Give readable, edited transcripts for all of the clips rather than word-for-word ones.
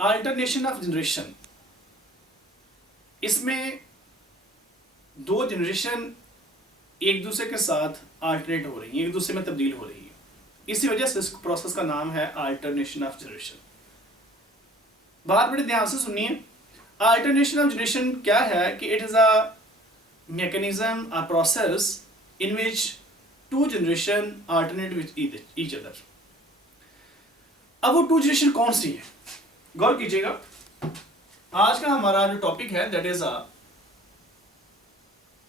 Alternation of generation, इसमें दो generation एक दूसरे के साथ अल्टरनेट हो रही है, एक दूसरे में तब्दील हो रही है। इसी वजह से इस प्रोसेस का नाम है अल्टरनेशन ऑफ जनरेशन। बात बड़े ध्यान से सुनिए। अल्टरनेशन ऑफ जनरेशन क्या है कि it is a mechanism, a process in which two generation alternate with each other। अब वो टू जनरेशन कौन सी है, गौर कीजिएगा। आज का हमारा जो टॉपिक है that is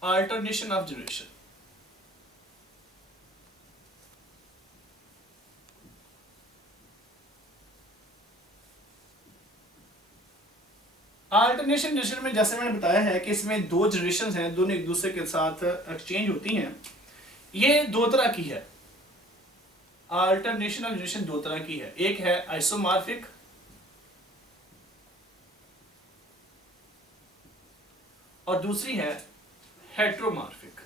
alternation of generation. Alternation generation में जैसे मैंने बताया है कि इसमें दो जनरेशन हैं, दोनों एक दूसरे के साथ एक्सचेंज होती हैं। ये दो तरह की है। अल्टरनेशन ऑफ जनरेशन दो तरह की है, एक है आइसोमॉर्फिक और दूसरी है हेट्रोमॉर्फिक।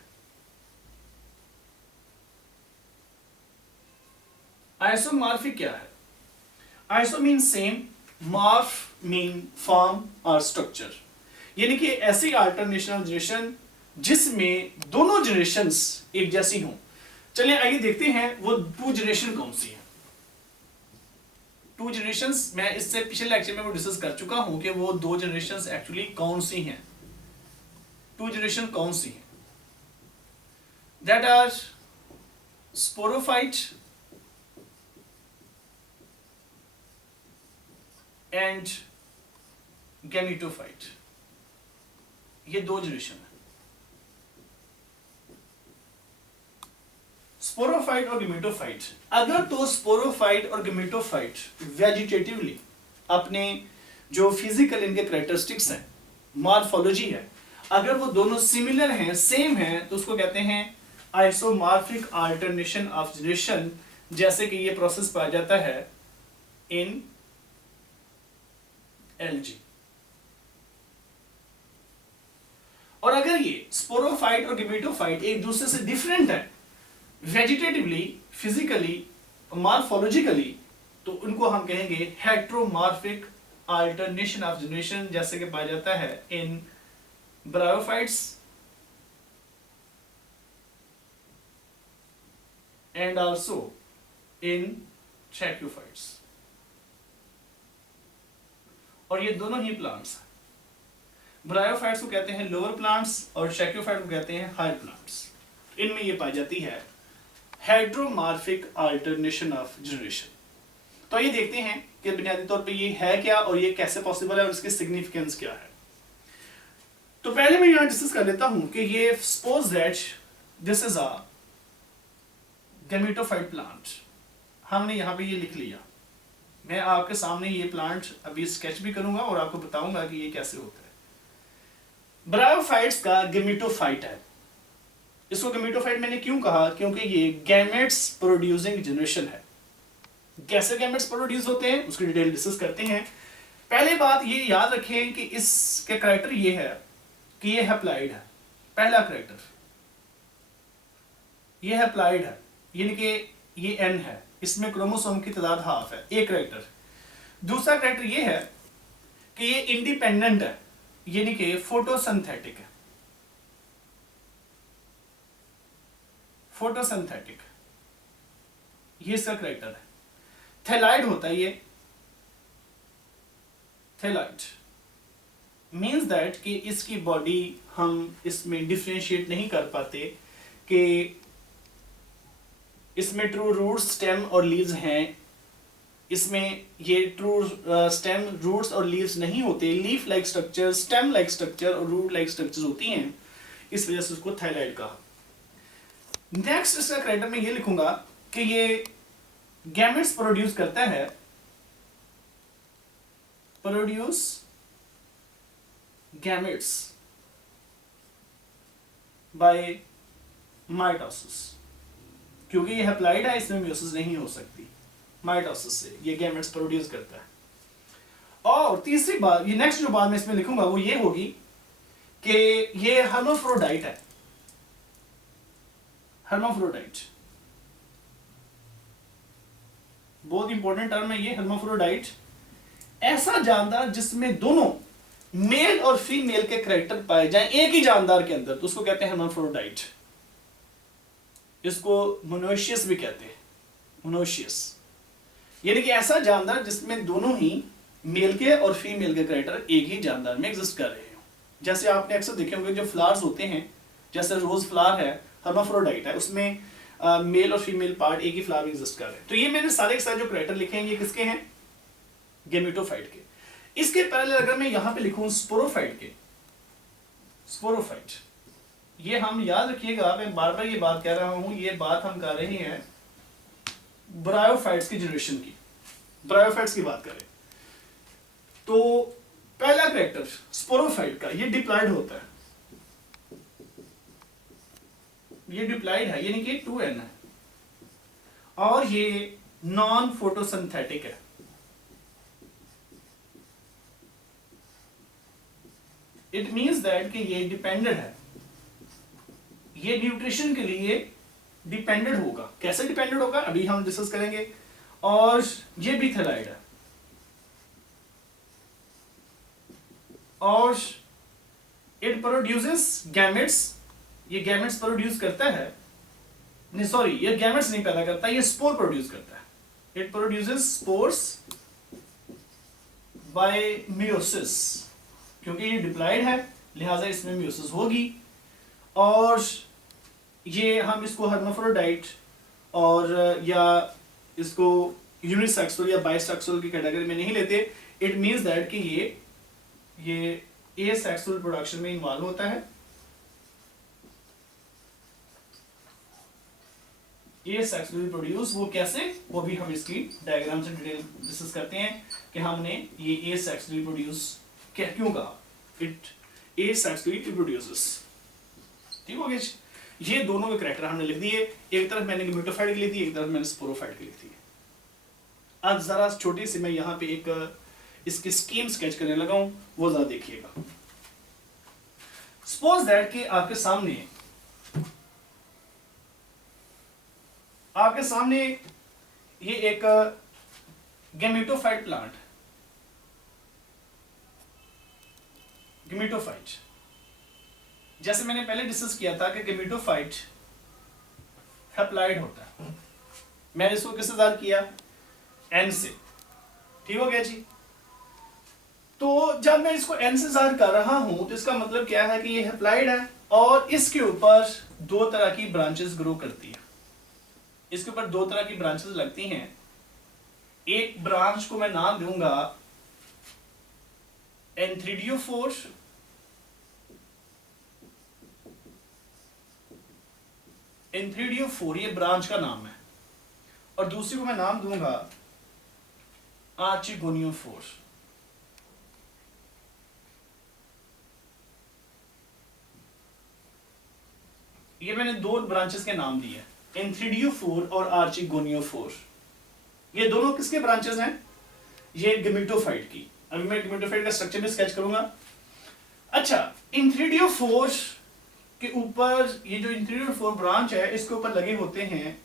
आइसोमॉर्फिक क्या है? Iso mean same, morph mean form और स्ट्रक्चर, यानी कि ऐसी अल्टरनेशन ऑफ जनरेशन जिसमें दोनों जनरेशंस एक जैसी हों। चलिए आइए देखते हैं वो टू जनरेशन कौन सी है। टू जनरेशंस, मैं इससे पिछले लेक्चर में वो डिस्कस कर चुका हूं कि वो दो जनरेशंस एक्चुअली कौन सी हैं। टू जनरेशन कौन सी हैं? That are sporophyte and gametophyte. ये दो जनरेशन है, स्पोरोफाइट और गैमेटोफाइट। अगर तो स्पोरोफाइट और गैमेटोफाइट वेजिटेटिवली अपने जो फिजिकल इनके कैरेक्टरिस्टिक्स हैं, मॉर्फोलॉजी है, अगर वो दोनों सिमिलर हैं, सेम हैं, तो उसको कहते हैं आइसोमॉर्फिक अल्टरनेशन ऑफ जनरेशन। जैसे कि ये प्रोसेस पाया जाता है इन एलजी। और अगर ये स्पोरोफाइट और गैमेटोफाइट एक दूसरे से डिफरेंट है वेजिटेटिवली, फिजिकली, मॉर्फोलॉजिकली, तो उनको हम कहेंगे हेट्रोमॉर्फिक अल्टरनेशन ऑफ जनरेशन। जैसे कि पाया जाता है in bryophytes and also in tracheophytes. और ये दोनों ही प्लांट्स हैं। ब्रायोफाइट्स को कहते हैं लोअर प्लांट्स और ट्रैक्योफाइट को कहते हैं हायर प्लांट्स। इनमें ये पाई जाती है हेट्रोमॉर्फिक अल्टरनेशन ऑफ जनरेशन। तो ये देखते हैं कि बुनियादी तौर पे ये है क्या और ये कैसे पॉसिबल है और इसकी सिग्निफिकेंस क्या है। तो पहले मैं यहां डिस्कस कर लेता हूं कि ये suppose that this is a gametophyte plant. हमने यहां पे ये लिख लिया। मैं आपके सामने ये प्लांट अभी स्केच भी करूंगा और आपको बताऊंगा कि ये कैसे होता है। ब्रायोफाइट्स का गैमेटोफाइट है। इसको गैमेटोफाइट मैंने क्यों कहा? क्योंकि ये गैमेट्स प्रोड्यूसिंग जनरेशन है। कैसे गैमेट्स प्रोड्यूस होते हैं उसकी डिटेल डिस्कस करते हैं। पहले बात ये याद रखें कि इसके कैरेक्टर ये है कि ये हैप्लॉइड है। पहला कैरेक्टर ये हैप्लॉइड है, यानी कि ये एन है, इसमें क्रोमोसोम की तादाद हाफ है, एक कैरेक्टर। दूसरा कैरेक्टर ये है कि ये इंडिपेंडेंट है, यानी कि फोटोसिंथेटिक है। फोटोसिंथेटिक ये इसका कैरेक्टर है। थैलाइड होता है ये। थैलाइड मींस दैट कि इसकी बॉडी हम इसमें डिफरेंशिएट नहीं कर पाते कि इसमें ट्रू रूट्स, स्टेम और लीव्स हैं। इसमें ये ट्रू स्टेम, रूट्स और लीव्स नहीं होते। Leaf like structure, stem like structure और रूट लाइक स्ट्रक्चर्स होती हैं, इस वजह से उसको थायराइड कहा। नेक्स्ट इसका कैरेक्टर में ये लिखूंगा कि ये गैमेट्स प्रोड्यूस करता है, प्रोड्यूस गैमेट्स बाय माइटोसिस। क्योंकि ये हैप्लॉइड है, इसमें मियोसिस नहीं हो सकती, माइटोसिस से ये गैमेट्स प्रोड्यूस करता है। और तीसरी बात, ये नेक्स्ट जो बात मैं इसमें लिखूंगा वो ये होगी कि ये हर्माफ्रोडाइट है। हर्माफ्रोडाइट बहुत इंपॉर्टेंट टर्म है ये, हर्माफ्रोडाइट। ऐसा जानदार जिसमें दोनों मेल और फीमेल के कैरेक्टर पाए जाएं एक ही जानदार के अंदर, तो उसको कहते हैं hermaphrodite। इसको मोनोशियस भी कहते हैं, मोनोशियस, यानी कि ऐसा जानदार जिसमें दोनों ही मेल के और फीमेल के कैरेक्टर एक ही जानदार में एग्जिस्ट कर रहे हो। जैसे आपने अक्सर देखे होंगे जो फ्लावर्स होते हैं, जैसे रोज फ्लावर है, hermaphrodite है, उसमें मेल और फीमेल पार्ट एक ही फ्लावर में एग्जिस्ट कर रहे हैं। तो ये मैंने सारे के सारे जो कैरेक्टर लिखे हैं ये किसके हैं? गेमेटोफाइट के। इसके पहले अगर मैं यहां पे लिखूं स्पोरोफाइट के, स्पोरोफाइट, ये हम याद रखिएगा, मैं बार बार ये बात कह रहा हूं, ये बात हम कर रहे हैं ब्रायोफाइट्स की जनरेशन की, ब्रायोफाइट्स की बात करें तो पहला कैरेक्टर स्पोरोफाइट का ये डिप्लॉयड होता है, ये डिप्लॉयड है यानी कि 2n है, और ये नॉन फोटोसिंथेटिक है। इट मींस दैट कि ये डिपेंडेंट है, ये न्यूट्रिशन के लिए डिपेंडेंट होगा। कैसे डिपेंडेंट होगा अभी हम डिस्कस करेंगे। और ये भी थैलाइड है, और इट प्रोड्यूसेस गैमेट्स, ये गैमेट्स प्रोड्यूस करता है, नहीं सॉरी, ये गैमेट्स नहीं पैदा करता, ये स्पोर प्रोड्यूस करता है। It produces spores bye meiosis, क्योंकि ये डिप्लॉयड है लिहाजा इसमें मियोसिस होगी। और ये हम इसको hermaphrodite और या इसको यूनिसेक्सुअल या बाइसेक्सुअल की कैटेगरी में नहीं लेते। इट मींस दैट कि ये एसेक्सुअल प्रोडक्शन में इन्वॉल्व होता है। ये सेक्सुअली प्रोड्यूस, वो कैसे, वो भी हम इसकी डायग्राम से डिटेल डिस्कस करते हैं कि हमने ये एसेक्सुअली प्रोड्यूस क्यों कहा। इट एसेक्सुअली प्रोड्यूसेस, ठीक हो गया। ये दोनों के कैरेक्टर हमने लिख दिए, एक तरफ मैंने गेमेटोफाइट की लिख दी, एक तरफ मैंने स्पोरोफाइट की लिख दी। अब जरा छोटी सी मैं यहाँ पे एक इसकी स्कीम स्केच करने लगा हूं, वो जरा देखिएगा। सपोज दैट कि आपके सामने ये एक गेमेटोफाइट प्लांट, गेमेटोफाइट, जैसे मैंने पहले डिस्कस किया था कि गेमेटोफाइट हैप्लॉइड होता है। मैंने इसको किससे ज़ाहिर किया? एन से, ठीक हो गया जी। तो जब मैं इसको एन से ज़ाहिर कर रहा हूं तो इसका मतलब क्या है कि ये हैप्लॉइड है और इसके ऊपर दो तरह की ब्रांचेस ग्रो करती है। इसके ऊपर दो तरह की ब्रांचेस लगती हैं। एक ब्रांच को मैं नाम दूंगा एंथ्रीडियोफोर, एंथ्रीडियोफोर ये ब्रांच का नाम है, और दूसरी को मैं नाम दूंगा आर्चिगोनियोफोर। ये मैंने दो ब्रांचेस के नाम दिए, एंथ्रीडियोफोर और आर्चिगोनियोफोर। ये दोनों किसके ब्रांचेस हैं? ये गेमेटोफाइट की। अभी मैं गेमेटोफाइट का स्ट्रक्चर भी स्केच करूंगा। अच्छा, एंथ्रीडियोफोर के ऊपर ये जो एंथ्रीडियोफोर ब्रांच है इसके ऊपर लगे होते हैं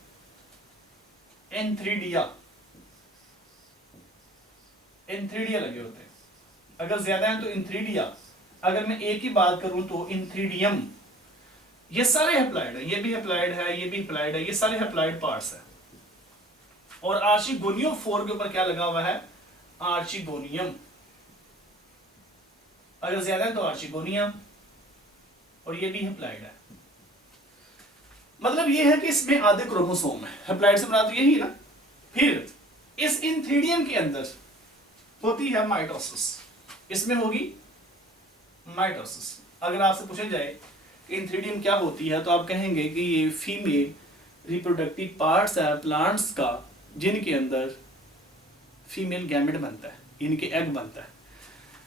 एंथ्रीडिया, एंथ्रीडिया लगे होते हैं। अगर ज्यादा है तो एंथ्रीडिया, अगर मैं एक ही बात करूं तो एंथ्रीडियम। ये सारे हैप्लॉइड है, ये भी हैप्लॉइड है, ये भी हैप्लॉइड है, ये सारे हैप्लॉइड पार्ट्स है। और आर्चिगोनियोफोर के ऊपर क्या लगा हुआ है? आर्चिगोनियम। अगर ज्यादा है तो आर्चिगोनियम, और ये भी हैप्लॉइड है। मतलब ये है कि इसमें आधे क्रोमोसोम है। हैप्लॉइड से बना तो यही ना। फिर इस एंथ्रीडियम के अंदर होती है माइटोसिस, इसमें होगी माइटोसिस। अगर आपसे पूछा जाए एंथ्रीडियम क्या होती है तो आप कहेंगे कि ये फीमेल रिप्रोडक्टिव पार्ट्स है प्लांट्स का, जिनके अंदर फीमेल गैमेट बनता है, इनके एग बनता है।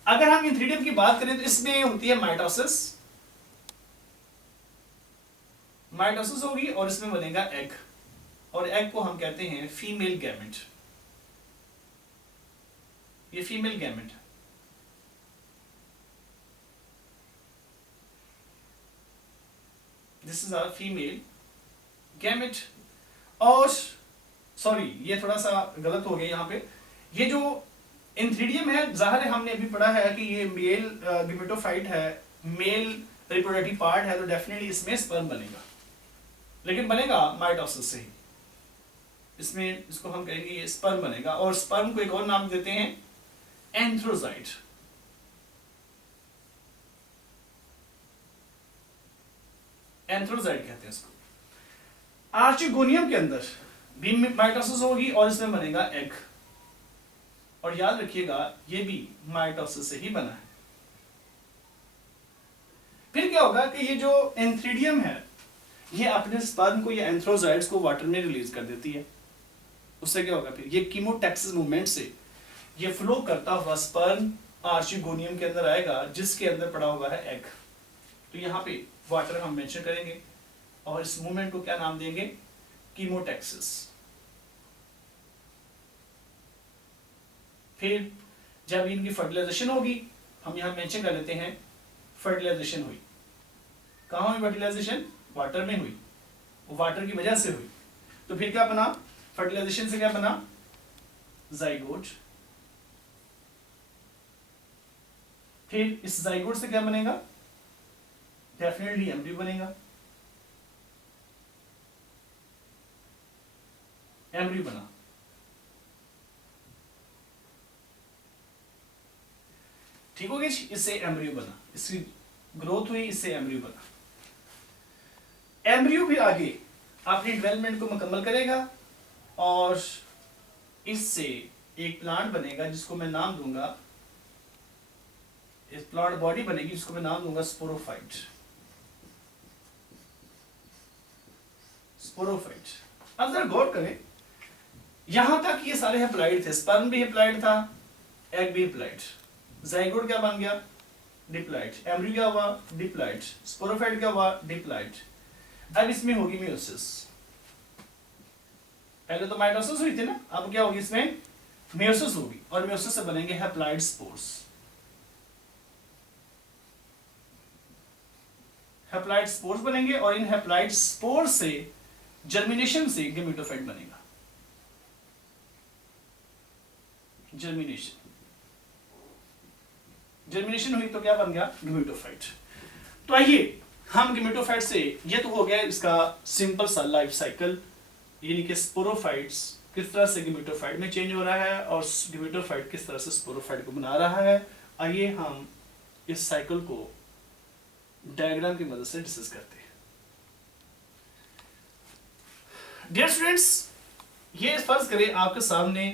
अगर हम एंथ्रीडियम की बात करें तो इसमें होती है माइटोसिस, माइटोसिस होगी और इसमें बनेगा एग, और एग को हम कहते हैं फीमेल गैमेट। ये फीमेल गैमेट है। This is our female gamete. और सॉरी, ये थोड़ा सा गलत हो गया यहाँ पे। ये जो इंथ्रीडियम है, जाहिर है हमने अभी पढ़ा है कि ये मेल गेमेटोफाइट है, मेल रिप्रोडक्टिव पार्ट है, तो डेफिनेटली इसमें स्पर्म बनेगा, लेकिन बनेगा माइटोसिस से ही। इसमें इसको हम कहेंगे ये स्पर्म बनेगा, और स्पर्म को एक और नाम देते हैं एंथ्रोजाइट। एंथ्रोजाइट कहते हैं इसको। आर्चिगोनियम के अंदर भी माइटोसिस होगी और इसमें बनेगा एग, और याद रखिएगा ये भी माइटोसिस से ही बना है। फिर क्या होगा कि ये जो एंथ्रीडियम है ये अपने स्पर्म को या एंथ्रोजाइट्स को वाटर में रिलीज कर देती है। उससे क्या होगा, फिर ये कीमोटैक्सिस मूवमेंट से ये फ्लो करता हुआ स्पर्म आर्चिगोनियम के अंदर आएगा, जिसके अंदर पड़ा हुआ है एग। तो यहाँ पे वाटर हम मेंशन करेंगे और इस मूवमेंट को क्या नाम देंगे, कीमोटैक्सिस। फिर जब इनकी फर्टिलाइजेशन होगी, हम यहाँ मेंशन कर लेते हैं फर्टिलाइजेशन हुई। कहाँ हुई फर्टिलाइजेशन, वाटर में हुई, वाटर की वजह से हुई। तो फिर क्या बना, फर्टिलाइजेशन से क्या बना, जाइगोट। फिर इस जाइगोट से क्या बनेगा, डेफिनेटली एम्ब्रियो बनेगा। एम्ब्रियो बना, ठीक हो गया, इससे एम्ब्रियो बना, इसकी ग्रोथ हुई, इससे एम्ब्रियो बना। एम्ब्रियो भी आगे अपनी डेवलपमेंट को मुकम्मल करेगा और इससे एक प्लांट बनेगा जिसको मैं नाम दूंगा, इस प्लांट बॉडी बनेगी जिसको मैं नाम दूंगा स्पोरोफाइट। स्पोरोफाइट। अब जरा गौर करें, यहां तक ये सारे हैप्लॉइड थे, स्पर्म भी हैप्लॉइड था, एग भी हैप्लॉइड, जाइगोट क्या बन गया, डिप्लॉइड, एम्ब्रियो क्या हुआ, डिप्लॉइड, स्पोरोफाइट क्या हुआ, डिप्लॉइड। अब इसमें होगी मेयोसिस। पहले तो माइटोसिस हुई थी ना, अब क्या होगी, इसमें मेयोसिस होगी, और मेयोसिस से बनेंगे हैप्लॉइड स्पोर्स। हैप्लॉइड स्पोर्स बनेंगे और इन हैप्लॉइड स्पोर्स से जर्मिनेशन से गेमेटोफाइट बनेगा। जर्मिनेशन, जर्मिनेशन हुई तो क्या बन गया, गेमेटोफाइट। तो आइए हम गेमेटोफाइट से, ये तो हो गया इसका सिंपल सा लाइफ साइकिल, यानी कि स्पोरोफाइट्स किस तरह से गेमेटोफाइट में चेंज हो रहा है और गेमेटोफाइट किस तरह से स्पोरोफाइट को बना रहा है। आइए हम इस साइकिल को डायग्राम की मदद से डिस्कस करते हैं। डियर स्टूडेंट्स, ये फर्ज करें आपके सामने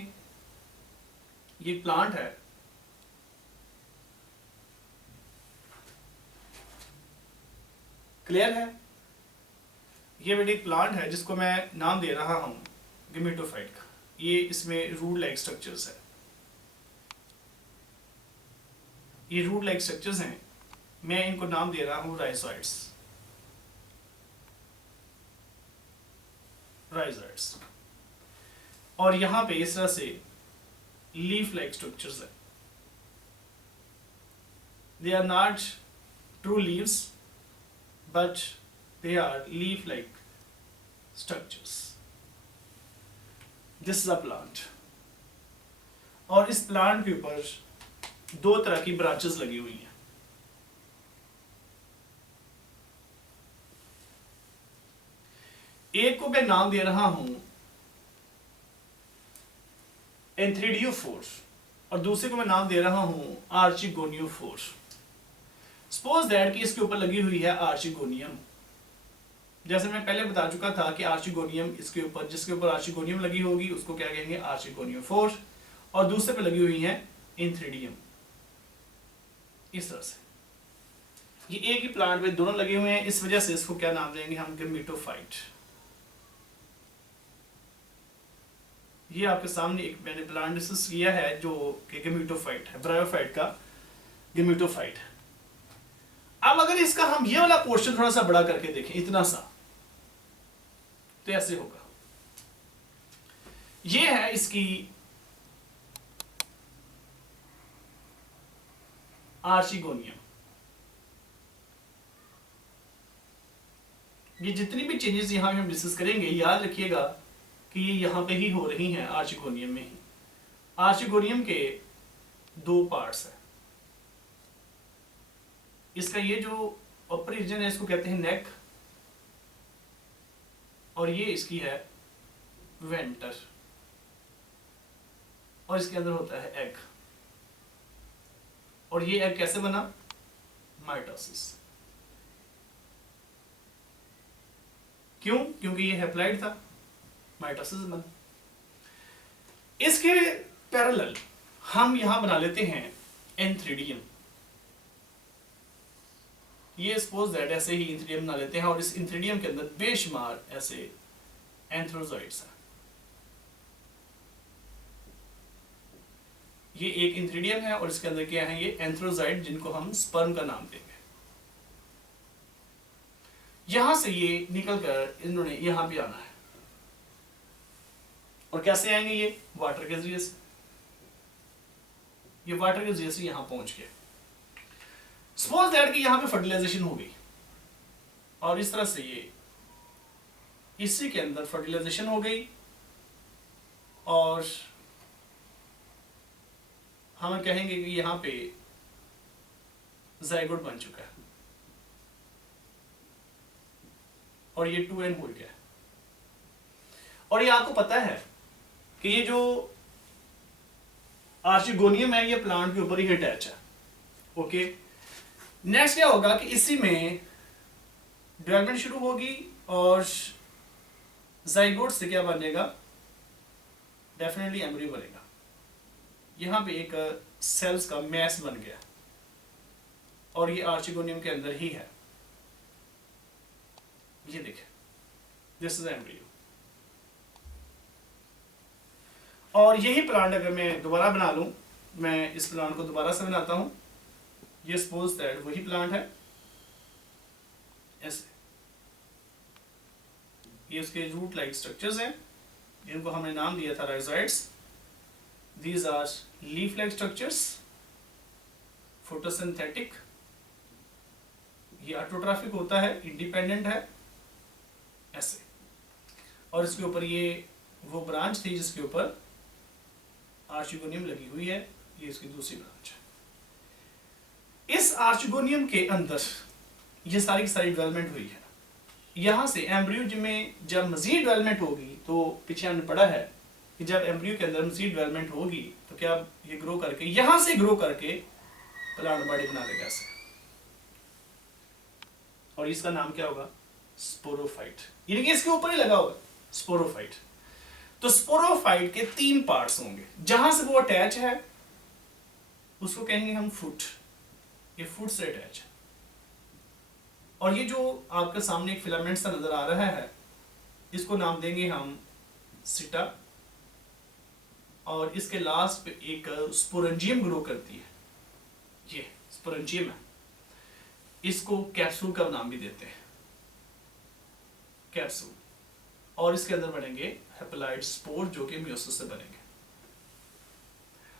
ये प्लांट है, क्लियर है, ये मेरी प्लांट है जिसको मैं नाम दे रहा हूं गेमेटोफाइट का। ये इसमें रूट लाइक स्ट्रक्चर्स है, ये रूट लाइक स्ट्रक्चर्स हैं, मैं इनको नाम दे रहा हूं राइजोइड्स। राइजोइड्स, और यहां पे इस तरह से लीफ लाइक स्ट्रक्चर्स है। They are not true leaves but they are leaf like structures. This is a plant, और इस प्लांट के ऊपर दो तरह की ब्रांचेस लगी हुई हैं। एक को मैं नाम दे रहा हूं एंथ्रीडियोफोर और दूसरे को मैं नाम दे रहा हूं आर्चिगोनियोफोर। सपोज दैट कि इसके ऊपर लगी हुई है आर्चिगोनियम। जैसे मैं पहले बता चुका था कि आर्चिगोनियम, इसके ऊपर जिसके ऊपर आर्चिगोनियम लगी होगी उसको क्या कहेंगे, आर्चिगोनियोफोर, और दूसरे पे लगी हुई है एंथ्रीडियम। इस तरह से ये एक ही प्लांट में दोनों लगे हुए हैं, इस वजह से इसको क्या नाम देंगे हम, गेमेटोफाइट। ये आपके सामने एक मैंने प्लांट डिस्कस किया है जो कि गेमेटोफाइट है, ब्रायोफाइट का गेमेटोफाइट है। अब अगर इसका हम ये वाला पोर्शन थोड़ा सा बड़ा करके देखें, इतना सा, तो ऐसे होगा। ये है इसकी आर्चिगोनियम। ये जितनी भी चेंजेस यहां पे हम डिस्कस करेंगे, याद रखिएगा कि ये यहां पे ही हो रही हैं, आर्चिगोनियम में ही। आर्चिगोनियम के दो पार्ट्स है। इसका ये जो अपर रीजन है इसको कहते हैं नेक, और ये इसकी है वेंटर, और इसके अंदर होता है एग। और ये एग कैसे बना? माइटोसिस। क्यों? क्योंकि ये हैप्लॉइड था, माइटोसिस बना। इसके पैरेलल हम यहां बना लेते हैं एंथ्रीडियम। ये सपोज दैट ऐसे ही इंथ्रीडियम बना लेते हैं, और इस इंथ्रीडियम के अंदर बेशुमार ऐसे एंथ्रोजॉइड्स हैं। ये एक इंथ्रीडियम है और इसके अंदर क्या है? ये एंथ्रोजॉइड, जिनको हम स्पर्म का नाम देंगे। यहां से ये निकल कर इन्होंने यहां भी आना है, और कैसे आएंगे? ये वाटर के जरिए से, ये वाटर के जरिए से यहां पहुंच गए। सपोज दैट कि यहां पे फर्टिलाइजेशन हो गई, और इस तरह से ये इसी के अंदर फर्टिलाइजेशन हो गई, और हम कहेंगे कि यहां पे जाइगोट बन चुका है, और ये 2n हो गया। और ये आपको पता है कि ये जो आर्चिगोनियम है ये प्लांट के ऊपर ही अटैच है। ओके, नेक्स्ट क्या होगा कि इसी में डेवलपमेंट शुरू होगी, और जाइगोट से क्या बनेगा? डेफिनेटली एम्ब्रियो बनेगा। यहां पे एक सेल्स का मैस बन गया, और ये आर्चिगोनियम के अंदर ही है। ये देखें, दिस इज एम्ब्रियो। और यही प्लांट अगर मैं दोबारा बना लूं, मैं इस प्लांट को दोबारा से बनाता हूं। ये सपोज दैट वही प्लांट है, ऐसे ये उसके रूट लाइक स्ट्रक्चर्स हैं, जिनको हमने नाम दिया था rhizoids. These are leaf-like structures, photosynthetic, ये ऑटोट्रॉफिक होता है, इंडिपेंडेंट है, ऐसे। और इसके ऊपर ये वो ब्रांच थी जिसके ऊपर आर्चिगोनियम लगी हुई है, ये इसकी दूसरी ब्रांच है। इस आर्चिगोनियम के अंदर ये सारी की सारी डेवलपमेंट हुई है। यहां से एम्ब्रियो में जब मजीद डेवलपमेंट होगी, तो पीछे हमने पढ़ा है कि जब एम्ब्रियो के अंदर मजीद डेवलपमेंट होगी तो क्या ये ग्रो करके, यहां से ग्रो करके प्लांट बॉडी बना देगा ऐसे। और इसका नाम क्या होगा? स्पोरोफाइट। यानी कि इसके ऊपर ही लगा हुआ स्पोरोफाइट। तो स्पोरोफाइट के 3 पार्ट्स होंगे। जहां से वो अटैच है उसको कहेंगे हम फुट, ये फुट से अटैच है। और ये जो आपके सामने एक फिलामेंट सा नजर आ रहा है, इसको नाम देंगे हम सिटा, और इसके लास्ट पे एक स्पोरेंजियम ग्रो करती है, ये स्पोरेंजियम है। इसको कैप्सूल का नाम भी देते हैं, कैप्सूल। और इसके अंदर बनेंगे हैप्लॉइड स्पोर, जो कि मियोसिस से बनेंगे।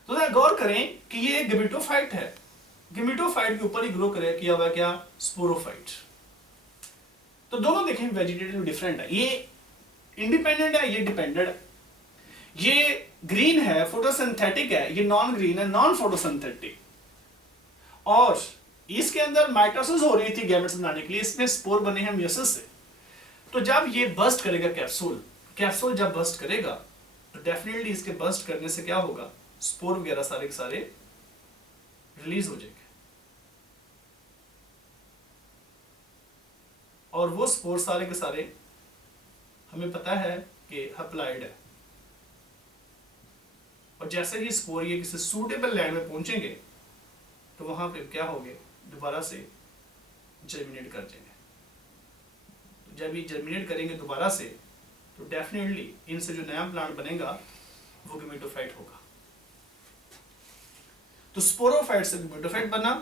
तो जरा गौर करें कि ये गमीटोफाइट है, गमीटोफाइट के ऊपर ही ग्रो करे किया हुआ क्या? स्पोरोफाइट। तो दोनों देखें वेजिटेटिव डिफरेंट है, ये इंडिपेंडेंट है, ये डिपेंडेंट है। ये ग्रीन है, फोटोसिंथेटिक है, ये नॉन ग्रीन है, नॉन फोटोसिंथेटिक। और इसके अंदर माइटोसिस हो रही थी गैमेट्स बनाने के लिए, इसमें स्पोर बने हैं मियोसिस से। तो जब ये बस्ट करेगा कैप्सूल, कैप्सूल जब बस्ट करेगा तो डेफिनेटली इसके बस्ट करने से क्या होगा? स्पोर वगैरह सारे के सारे रिलीज हो जाएंगे, और वो स्पोर सारे के सारे हमें पता है कि हैप्लॉइड है। और जैसे ही स्पोर ये किसी सूटेबल लैंड में पहुंचेंगे तो वहां पे क्या होंगे? दोबारा से जर्मिनेट कर जाएंगे। तो जब ये जर्मिनेट करेंगे दोबारा से, तो डेफिनेटली इनसे जो नया प्लांट बनेगा वो गमीटोफाइट होगा। तो स्पोरोफाइट से गमीटोफाइट बना,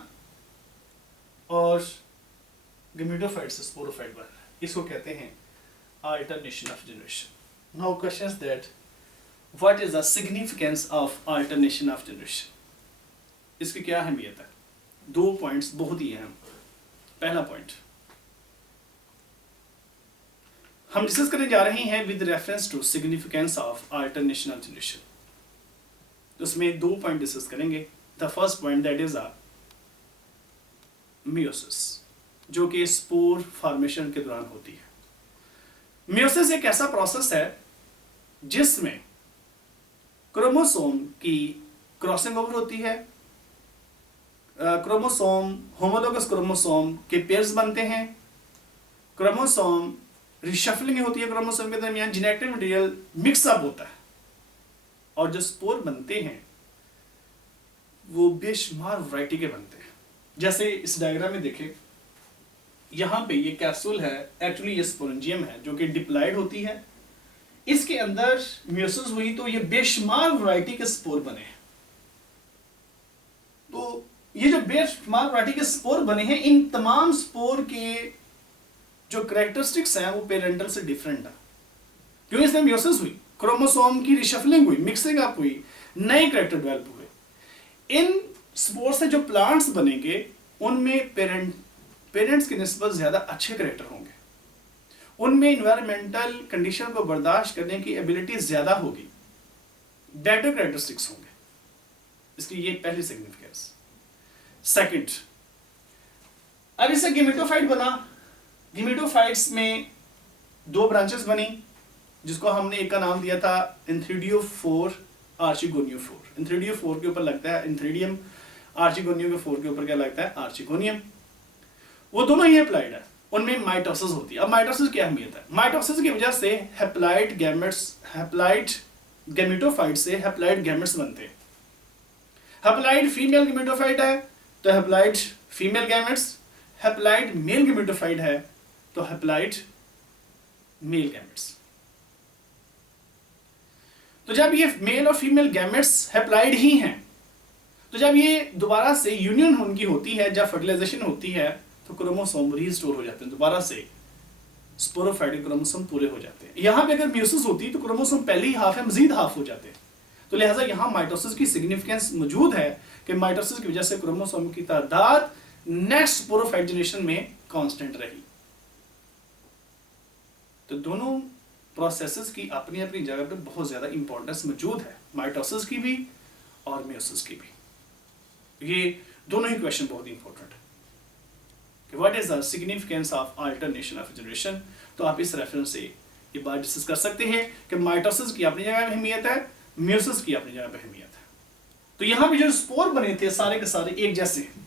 और गमीटोफाइट से स्पोरोफाइट बना। इसको कहते हैं alternation of generation. Now question is that what is the significance of alternation of generation? इसकी क्या अहमियत है? 2 पॉइंट्स बहुत ही अहम। पहला पॉइंट हम डिस्कस करने जा रहे हैं with reference to significance of alternation of generation। उसमें 2 पॉइंट डिस्कस करेंगे। The first point that is meiosis, जो कि स्पोर फॉर्मेशन के दौरान होती है। मियोसिस एक ऐसा प्रोसेस है जिसमें क्रोमोसोम की क्रॉसिंग ओवर होती है, क्रोमोसोम होमोलोगस क्रोमोसोम के पेयर्स बनते हैं, क्रोमोसोम रिशफलिंग होती है क्रोमोसोम के दरमियान, जेनेटिक मटेरियल मिक्सअप होता है और जो स्पोर बनते हैं वो बेशुमार वैरायटी के बनते हैं। जैसे इस डायग्राम में देखें, यहाँ पे ये कैप्सूल है, एक्चुअली ये स्पोरेंजियम है जो कि डिप्लॉयड होती है, इसके अंदर मियोसिस हुई तो ये बेशुमार वैरायटी के स्पोर बने हैं। तो ये जो बेशुमार वैरायटी के स्पोर बने हैं, इन तमाम स्पोर के जो कैरेक्टरिस्टिक्स हैं वो पेरेंटल से डिफरेंट है, क्योंकि इसमें मियोसिस हुई, क्रोमोसोम की रिशफलिंग हुई, मिक्सिंग अप हुई, नए कैरेक्टर डेवलप हुए। इन स्पोर से जो प्लांट्स बनेंगे उनमें पेरेंट्स की निस्बत ज्यादा अच्छे कैरेक्टर होंगे, उनमें इन्वायरमेंटल कंडीशन को बर्दाश्त करने की एबिलिटी ज्यादा होगी, बेटर कैरेक्टरिस्टिक्स होंगे। इसकी ये पहली सिग्निफिकेंस। सेकंड, अब इससे गेमेटोफाइट बना। गेमेटोफाइट्स में दो ब्रांचेस बनी, जिसको हमने एक का नाम दिया था इंथ्रिडियोफोर, आर्चिगोनियोफोर। इंथ्रिडियोफोर के ऊपर लगता है इंथ्रिडियम, आर्चिगोनियोफोर के ऊपर क्या लगता है, आर्चिगोनियम। वो दोनों ही अप्लाइड है, उनमें माइटोसिस होती है। अब माइटोसिस की अहमियत है, माइटोसिस की वजह से हैप्लॉइड गैमेटोफाइट से हैप्लॉइड गैमेट्स बनते हैं। हैप्लॉइड फीमेल गैमेटोफाइट है तो haploid female gametes, haploid male gametophyte है तो हैप्लॉइड मेल गैमेट्स। तो जब ये मेल और फीमेल गैमेट्स हैप्लॉइड ही हैं, तो जब ये दोबारा से यूनियन उनकी होती है, जब फर्टिलाइजेशन होती है, तो क्रोमोसोम रीस्टोर हो जाते हैं, दोबारा से स्पोरोफाइटिक क्रोमोसोम पूरे हो जाते हैं। यहां पे अगर मियोसिस होती तो क्रोमोसोम पहले ही हाफ है, मजीद हाफ हो जाते हैं। तो लिहाजा यहां माइटोसिस की सिग्निफिकेंस मौजूद है कि माइटोसिस की वजह से क्रोमोसोम की तादाद नेक्स्ट स्पोरोफाइट जनरेशन में कांस्टेंट रही। तो दोनों प्रोसेसेस की अपनी अपनी जगह पे बहुत ज्यादा इंपॉर्टेंस मौजूद है, माइटोसिस की भी और मियोसिस की भी। ये दोनों ही क्वेश्चन बहुत इंपॉर्टेंट है कि what is the significance of alternation of generation. तो आप इस रेफरेंस से ये बात डिस्कस कर सकते हैं कि माइटोसिस की अपनी जगह पे अहमियत है, मियोसिस की अपनी जगह पे अहमियत है। तो यहां पे जो स्पोर बने थे सारे के सारे एक जैसे हैं,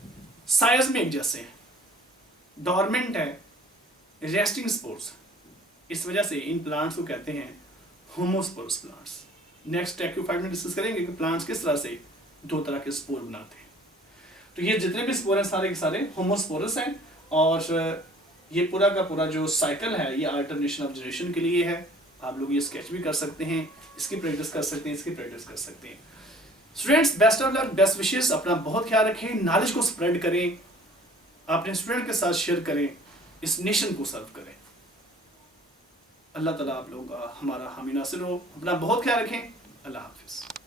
साइज में एक जैसे हैं, डोरमेंट है, रेस्टिंग स्पोर्स। इस वजह से इन प्लांट्स को कहते हैं होमोस्पोरस प्लांट्स। नेक्स्ट टेक्योफाइट में डिस्कस करेंगे कि प्लांट्स किस तरह से दो तरह के स्पोर बनाते हैं। तो ये जितने भी स्पोर हैं सारे के सारे होमोस्पोरस हैं, और ये पूरा का पूरा जो साइकिल है ये अल्टरनेशन ऑफ जनरेशन के लिए है। आप लोग ये स्केच भी कर सकते हैं, इसकी प्रैक्टिस कर सकते हैं, इसकी प्रैक्टिस कर सकते हैं। Students, best of luck, best wishes, अपना बहुत ख्याल रखें, नॉलेज को स्प्रेड करें, अपने स्टूडेंट के साथ शेयर करें, इस नेशन को सर्व करें। अल्लाह ताला आप लोग हमारा हामी नासिर हो। अपना बहुत ख्याल रखें। अल्लाह हाफिज़।